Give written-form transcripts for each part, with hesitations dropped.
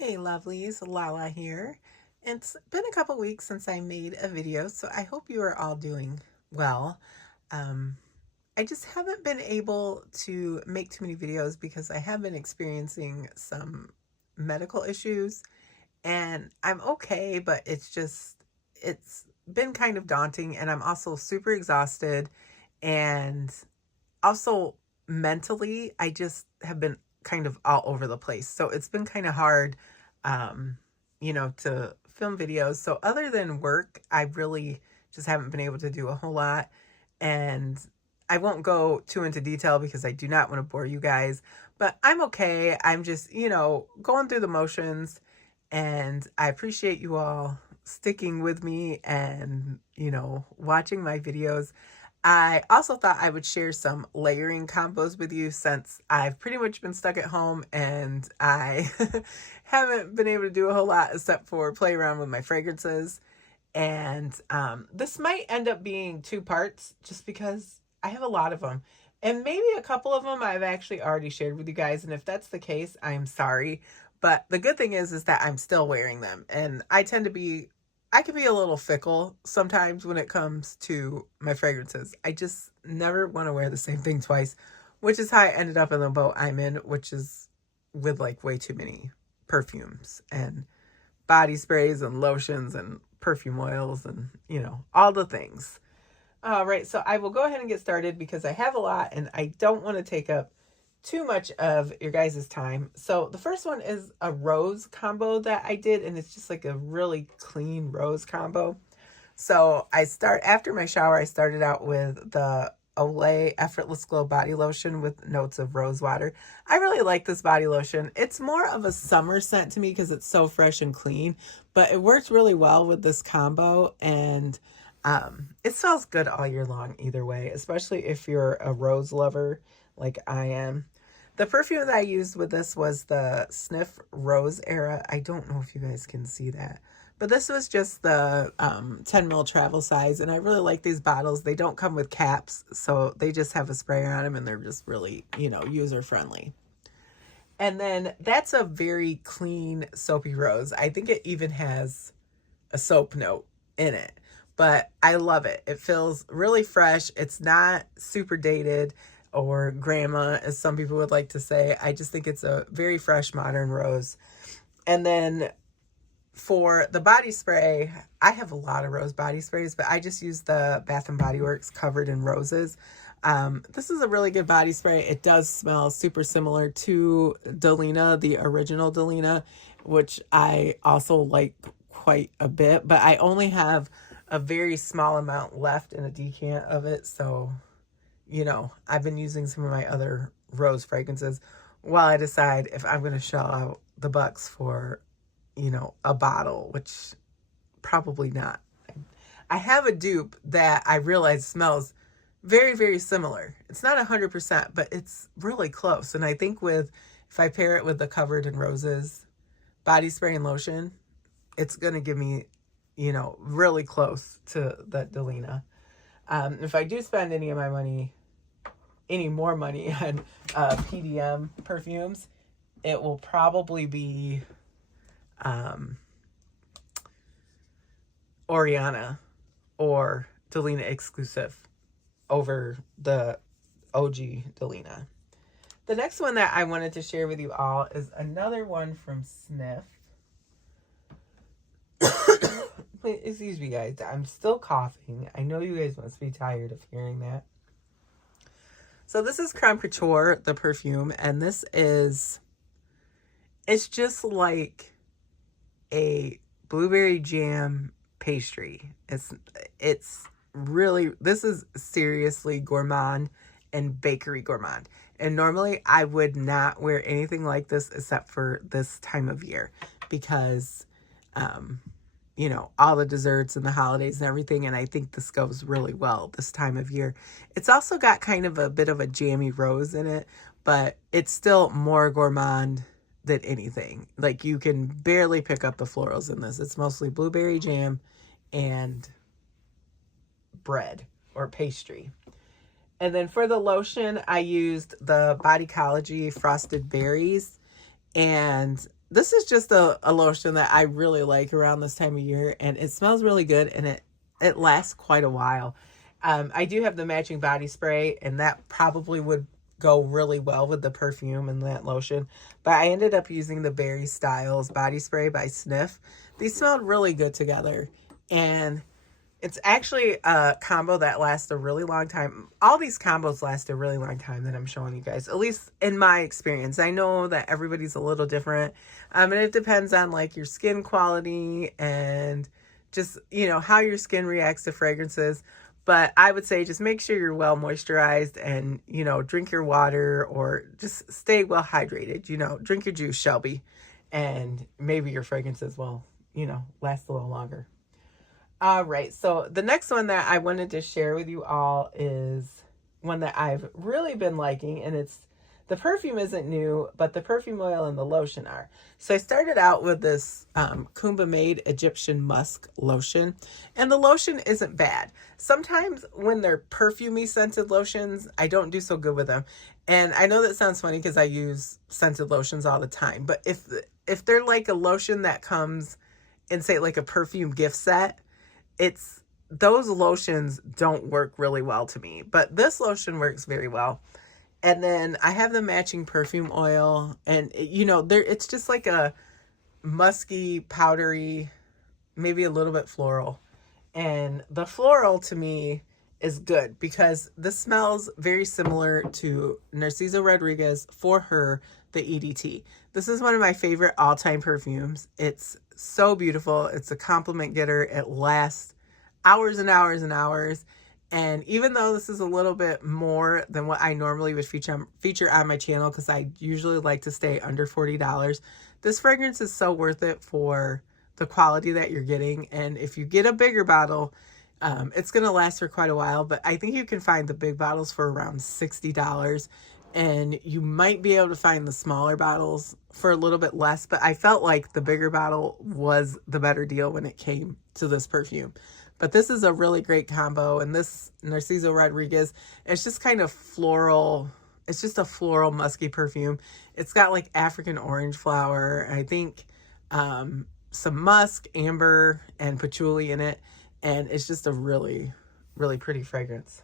Hey lovelies, Lala here. It's been a couple weeks since I made a video, so I hope you are all doing well. Um, I just haven't been able to make too many videos because I have been experiencing some medical issues and I'm okay, but it's been kind of daunting and I'm also super exhausted and also mentally, I just have been kind of all over the place. So it's been kind of hard, um, to film videos. So other than work, I really just haven't been able to do a whole lot. And I won't go too into detail because I do not want to bore you guys, but I'm okay. I'm just, going through the motions and I appreciate you all sticking with me and, watching my videos. I also thought I would share some layering combos with you since I've pretty much been stuck at home and I haven't been able to do a whole lot except for play around with my fragrances. And this might end up being two parts just because I have a lot of them. And maybe a couple of them I've actually already shared with you guys. And if that's the case, I'm sorry. But the good thing is that I'm still wearing them. And I can be a little fickle sometimes when it comes to my fragrances. I just never want to wear the same thing twice, which is how I ended up in the boat I'm in, which is with like way too many perfumes and body sprays and lotions and perfume oils and, all the things. All right, so I will go ahead and get started because I have a lot and I don't want to take up too much of your guys' time. So the first one is a rose combo that I did, and it's just like a really clean rose combo. So after my shower, I started out with the Olay Effortless Glow Body Lotion with notes of rose water. I really like this body lotion. It's more of a summer scent to me because it's so fresh and clean, but it works really well with this combo and it smells good all year long either way, especially if you're a rose lover like I am. The perfume that I used with this was the Sniff Rose Era. I don't know if you guys can see that. But this was just the 10 ml travel size. And I really like these bottles. They don't come with caps. So they just have a sprayer on them. And they're just really, user friendly. And then that's a very clean soapy rose. I think it even has a soap note in it. But I love it. It feels really fresh. It's not super dated or grandma, as some people would like to say. I just think it's a very fresh, modern rose. And then for the body spray, I have a lot of rose body sprays, but I just use the Bath and Body Works Covered in Roses. This is a really good body spray. It does smell super similar to Delina, the original Delina, which I also like quite a bit, but I only have a very small amount left in a decant of it. So, I've been using some of my other rose fragrances while I decide if I'm going to shell out the bucks for, a bottle, which probably not. I have a dupe that I realize smells very, very similar. It's not 100%, but it's really close. And I think if I pair it with the Covered in Roses body spray and lotion, it's going to give me, really close to that Delina. If I do spend any more money on PDM perfumes, it will probably be Oriana or Delina exclusive over the OG Delina. The next one that I wanted to share with you all is another one from Sniff. Excuse me, guys. I'm still coughing. I know you guys must be tired of hearing that. So this is Creme Couture, the perfume, and it's just like a blueberry jam pastry. It's really, this is seriously gourmand and bakery gourmand. And normally I would not wear anything like this except for this time of year because, all the desserts and the holidays and everything. And I think this goes really well this time of year. It's also got kind of a bit of a jammy rose in it, but it's still more gourmand than anything. Like you can barely pick up the florals in this. It's mostly blueberry jam and bread or pastry. And then for the lotion, I used the Bodycology Frosted Berries. And this is just a lotion that I really like around this time of year, and it smells really good, and it lasts quite a while. I do have the matching body spray, and that probably would go really well with the perfume and that lotion. But I ended up using the Berry Styles body spray by Sniff. These smelled really good together, and it's actually a combo that lasts a really long time. All these combos last a really long time that I'm showing you guys, at least in my experience. I know that everybody's a little different. And it depends on like your skin quality and just, you know, how your skin reacts to fragrances. But I would say just make sure you're well moisturized and, you know, drink your water or just stay well hydrated. You know, drink your juice, Shelby, and maybe your fragrances will, you know, last a little longer. All right, so the next one that I wanted to share with you all is one that I've really been liking, and the perfume isn't new, but the perfume oil and the lotion are. So I started out with this Kumba Made Egyptian Musk lotion, and the lotion isn't bad. Sometimes when they're perfumey scented lotions, I don't do so good with them. And I know that sounds funny because I use scented lotions all the time, but if they're like a lotion that comes in, say, like a perfume gift set, those lotions don't work really well to me, but this lotion works very well. And then I have the matching perfume oil, and you know, it's just like a musky, powdery, maybe a little bit floral. And the floral to me is good because this smells very similar to Narciso Rodriguez For Her, the EDT. This is one of my favorite all-time perfumes. It's so beautiful. It's a compliment getter. It lasts hours and hours and hours. And even though this is a little bit more than what I normally would feature on my channel, because I usually like to stay under $40, this fragrance is so worth it for the quality that you're getting. And if you get a bigger bottle, it's going to last for quite a while. But I think you can find the big bottles for around $60. And you might be able to find the smaller bottles for a little bit less. But I felt like the bigger bottle was the better deal when it came to this perfume. But this is a really great combo. And this Narciso Rodriguez, it's just kind of floral. It's just a floral musky perfume. It's got like African orange flower. I think some musk, amber, and patchouli in it. And it's just a really, really pretty fragrance.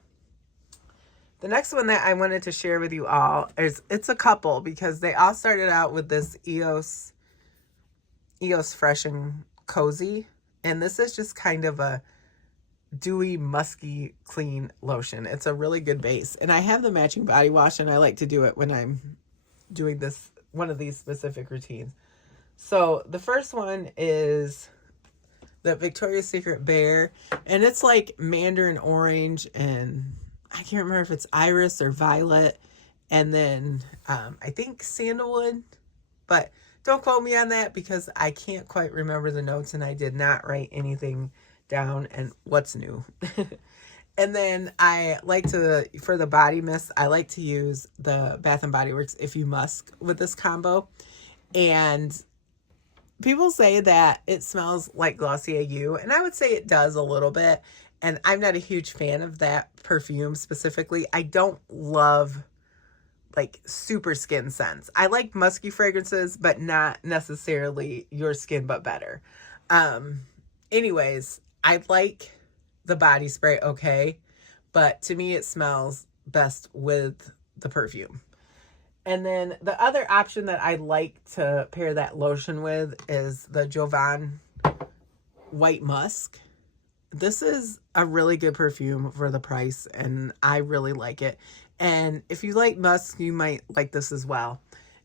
The next one that I wanted to share with you all it's a couple because they all started out with this EOS Fresh and Cozy. And this is just kind of a dewy, musky, clean lotion. It's a really good base. And I have the matching body wash, and I like to do it when I'm doing one of these specific routines. So the first one is the Victoria's Secret Bear, and it's like mandarin orange, and I can't remember if it's iris or violet, and then I think sandalwood, but don't quote me on that because I can't quite remember the notes, and I did not write anything down and what's new. And then I like to, for the body mist, I like to use the Bath and Body Works If You Musk with this combo. And people say that it smells like Glossier You, and I would say it does a little bit. And I'm not a huge fan of that perfume specifically. I don't love like super skin scents. I like musky fragrances, but not necessarily your skin, but better. Anyways, I like the body spray okay, but to me it smells best with the perfume. And then the other option that I like to pair that lotion with is the Jovan White Musk. This is a really good perfume for the price, and I really like it. And if you like musk, you might like this as well.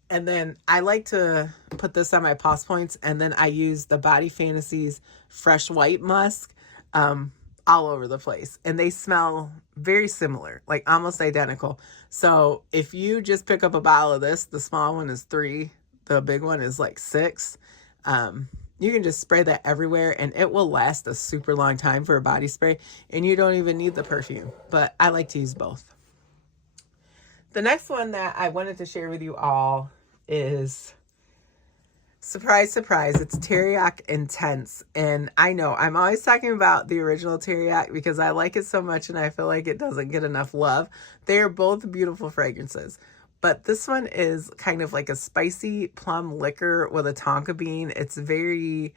And then I like to put this on my pulse points, and then I use the Body Fantasies Fresh White Musk all over the place. And they smell very similar, like almost identical. So if you just pick up a bottle of this, the small one is 3, the big one is like 6. You can just spray that everywhere, and it will last a super long time for a body spray, and you don't even need the perfume. But I like to use both. The next one that I wanted to share with you all is, surprise, surprise, it's Teriyaki Intense. And I know I'm always talking about the original Teriyaki because I like it so much and I feel like it doesn't get enough love. They are both beautiful fragrances. But this one is kind of like a spicy plum liquor with a tonka bean. It's very,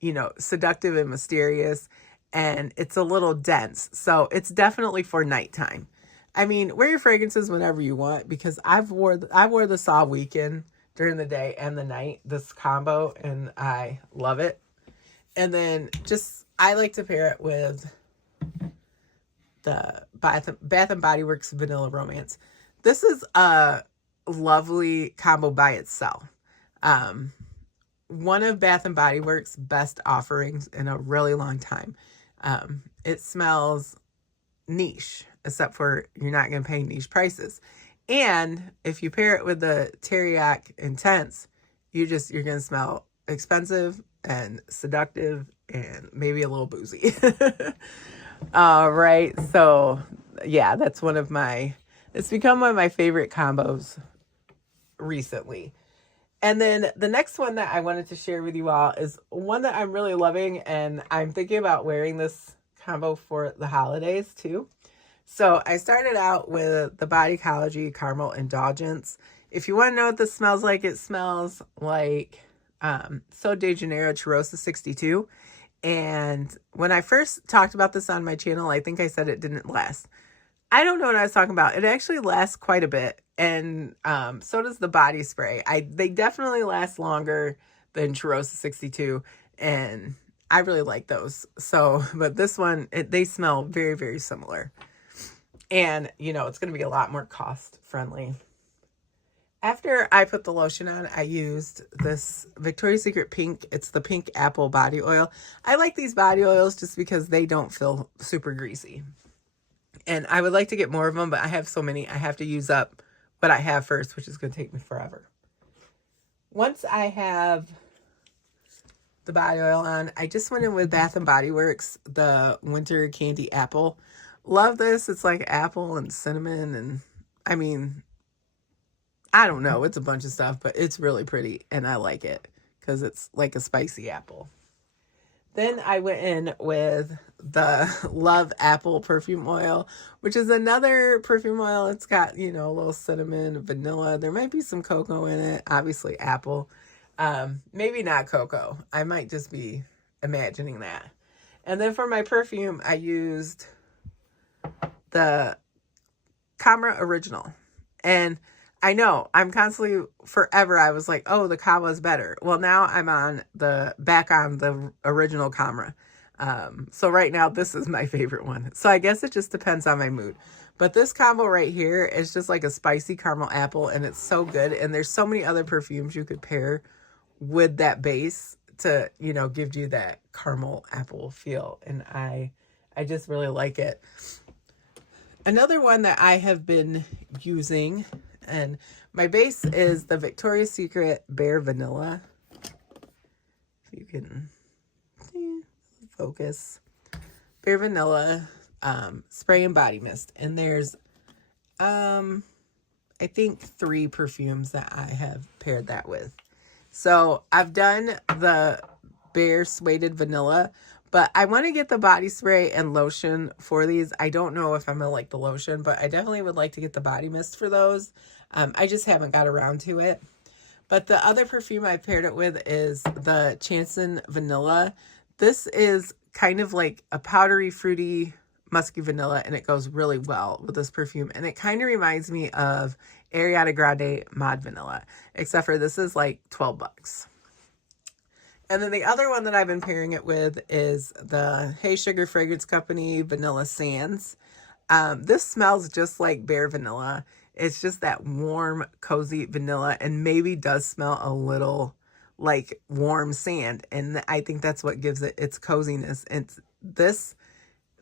you know, seductive and mysterious, and it's a little dense. So it's definitely for nighttime. I mean, wear your fragrances whenever you want, because I wore this all weekend during the day and the night, this combo, and I love it. And then just, I like to pair it with the Bath and Body Works Vanilla Romance. This is a lovely combo by itself. One of Bath and Body Works' best offerings in a really long time. It smells niche, except for you're not going to pay niche prices. And if you pair it with the Teriyaki Intense, you're going to smell expensive and seductive and maybe a little boozy. All right. So yeah, that's it's become one of my favorite combos recently. And then the next one that I wanted to share with you all is one that I'm really loving, and I'm thinking about wearing this combo for the holidays too. So I started out with the Bodycology Caramel Indulgence. If you want to know what this smells like, it smells like So de Janeiro Cheirosa 62. And when I first talked about this on my channel, I think I said it didn't last. I don't know what I was talking about. It actually lasts quite a bit. And so does the body spray. They definitely last longer than Cheirosa 62. And I really like those. So, but this one, they smell very, very similar. And, you know, it's going to be a lot more cost friendly. After I put the lotion on, I used this Victoria's Secret Pink. It's the Pink Apple Body Oil. I like these body oils just because they don't feel super greasy. And I would like to get more of them, but I have so many, I have to use up what I have first, which is going to take me forever. Once I have the body oil on, I just went in with Bath and Body Works, the Winter Candy Apple. Love this. It's like apple and cinnamon, and I mean, I don't know. It's a bunch of stuff, but it's really pretty, and I like it because it's like a spicy apple. Then I went in with the Love Apple perfume oil, which is another perfume oil. It's got, you know, a little cinnamon, vanilla. There might be some cocoa in it. Obviously apple. Maybe not cocoa. I might just be imagining that. And then for my perfume, I used the Camera Original. And I know I'm constantly, forever, I was like, oh, the Kawa is better. Well, now I'm back on the original Camera. So right now, this is my favorite one. So I guess it just depends on my mood. But this combo right here is just like a spicy caramel apple, and it's so good. And there's so many other perfumes you could pair with that base to, you know, give you that caramel apple feel. And I just really like it. Another one that I have been using, and my base is the Victoria's Secret Bare Vanilla. If you can focus. Bare Vanilla spray and body mist. And there's, I think 3 perfumes that I have paired that with. So I've done the Bare Suede Vanilla, but I want to get the body spray and lotion for these. I don't know if I'm going to like the lotion, but I definitely would like to get the body mist for those. I just haven't got around to it. But the other perfume I paired it with is the Chanson Vanilla. This is kind of like a powdery, fruity, musky vanilla, and it goes really well with this perfume. And it kind of reminds me of Ariana Grande Mod Vanilla, except for this is like $12. And then the other one that I've been pairing it with is the Hey Sugar Fragrance Company Vanilla Sands. This smells just like Bare Vanilla. It's just that warm, cozy vanilla, and maybe does smell a little like warm sand. And I think that's what gives it its coziness. It's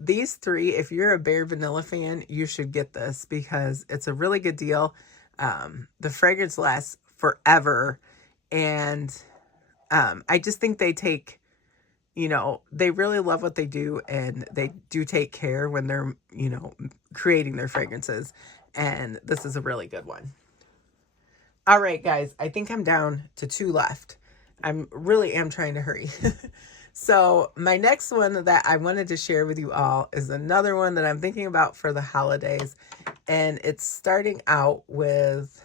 these 3, if you're a Bare Vanilla fan, you should get this because it's a really good deal. The fragrance lasts forever. And I just think they take, you know, they really love what they do, and they do take care when they're, you know, creating their fragrances. And this is a really good one. All right, guys, I think I'm down to 2 left. I really am trying to hurry. So my next one that I wanted to share with you all is another one that I'm thinking about for the holidays. And it's starting out with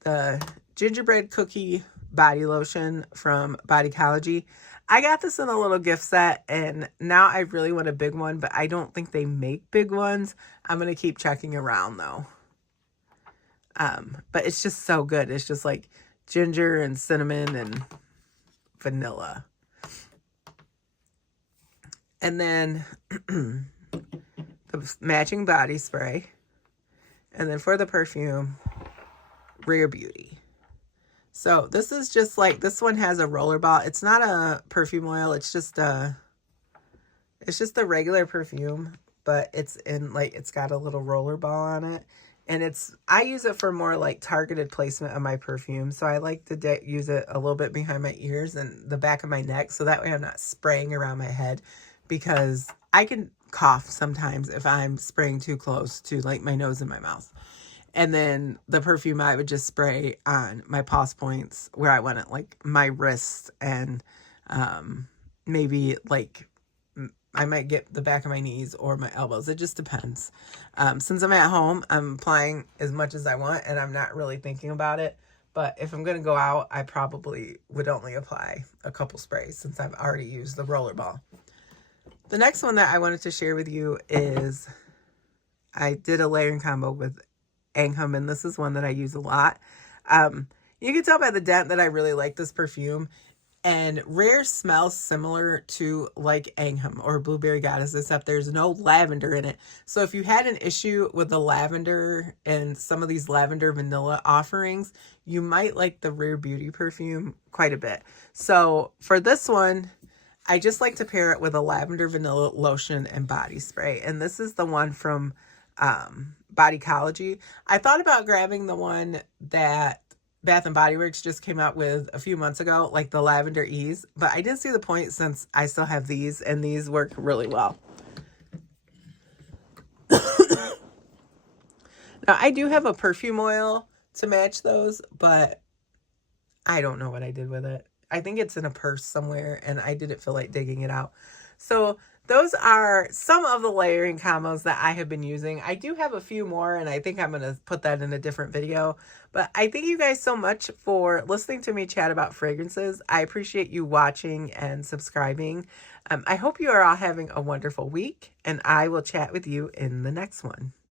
the Gingerbread Cookie Body Lotion from Bodycology. I got this in a little gift set, and now I really want a big one, but I don't think they make big ones. I'm going to keep checking around, though. But it's just so good. It's just like ginger and cinnamon and vanilla. And then the matching body spray. And then for the perfume, Rare Beauty. So this is just like, this one has a rollerball. It's not a perfume oil. It's just a regular perfume, but it's in like, it's got a little rollerball on it. And I use it for more like targeted placement of my perfume. So I like to use it a little bit behind my ears and the back of my neck. So that way I'm not spraying around my head, because I can cough sometimes if I'm spraying too close to like my nose and my mouth. And then the perfume I would just spray on my pulse points where I want it, like my wrists, and maybe like I might get the back of my knees or my elbows. It just depends. Since I'm at home, I'm applying as much as I want and I'm not really thinking about it. But if I'm going to go out, I probably would only apply a couple sprays since I've already used the rollerball. The next one that I wanted to share with you is I did a layering combo with Angham, and this is one that I use a lot. You can tell by the dent that I really like this perfume. And Rare smells similar to like Angham or Blueberry Goddess, except there's no lavender in it. So if you had an issue with the lavender and some of these lavender vanilla offerings, you might like the Rare Beauty perfume quite a bit. So for this one, I just like to pair it with a lavender vanilla lotion and body spray. And this is the one from Bodycology. I thought about grabbing the one that Bath and Body Works just came out with a few months ago, like the Lavender Ease, but I didn't see the point since I still have these, and these work really well. Now, I do have a perfume oil to match those, but I don't know what I did with it. I think it's in a purse somewhere, and I didn't feel like digging it out. So those are some of the layering combos that I have been using. I do have a few more, and I think I'm going to put that in a different video. But I thank you guys so much for listening to me chat about fragrances. I appreciate you watching and subscribing. I hope you are all having a wonderful week, and I will chat with you in the next one.